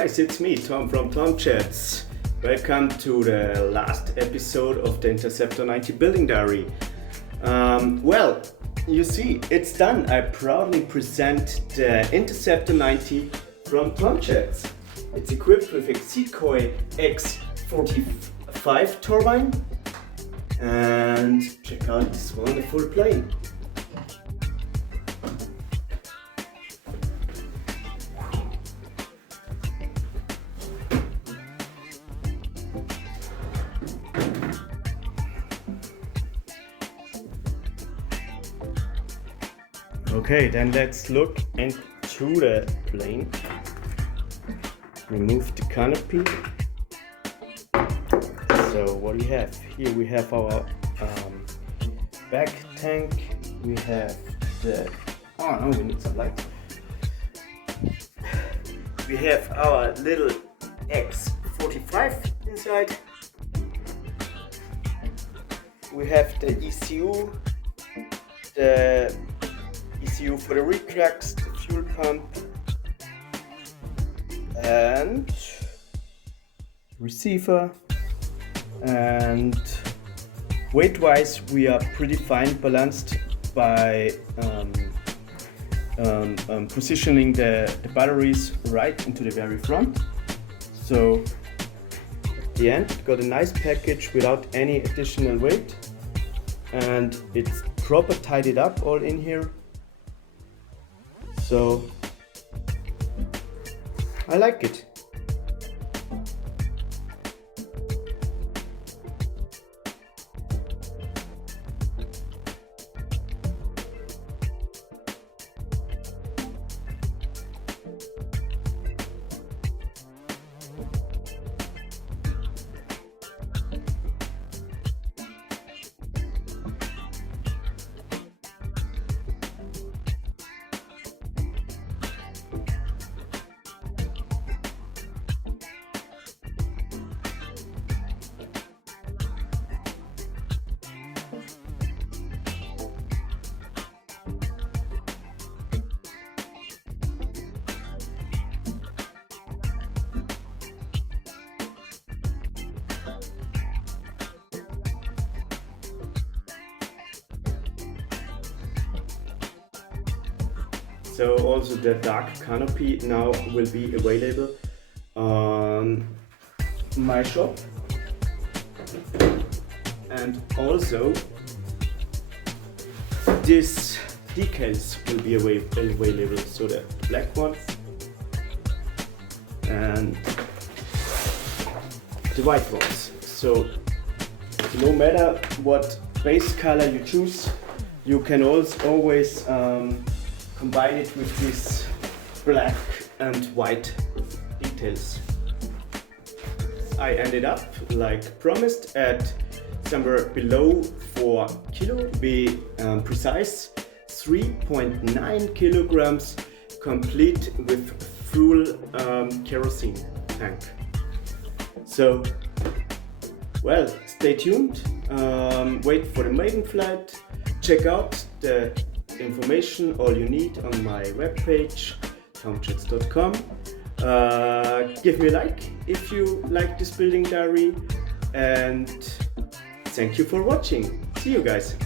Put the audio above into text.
guys, it's me, Tom from tomjets. Welcome to the last episode of the Interceptor90 building diary. Well, you see, it's done. I proudly present the Interceptor90 from tomjets. It's equipped with a Seacoy X45 turbine. And check out this wonderful plane. Okay, then let's look into the plane. Remove the canopy. So what do we have? Here we have our back tank. We have the, oh no, we need some light. We have our little X45 inside. We have the ECU, the ECU for the rear cracks, the fuel pump, and receiver. And weight wise we are pretty fine balanced by positioning the batteries right into the very front. So at the end got a nice package without any additional weight, and it's proper tidied up all in here. So I like it. So also the dark canopy now will be available on my shop, and also these decals will be available, so the black one and the white ones. So no matter what base color you choose, you can also always combine it with these black and white details. I ended up, like promised, at somewhere below 4 kilo, to be precise, 3.9 kilograms, complete with full kerosene tank. So, well, stay tuned, wait for the maiden flight, check out the information, all you need on my webpage, tomjets.com. Give me a like if you like this building diary, and thank you for watching. See you guys.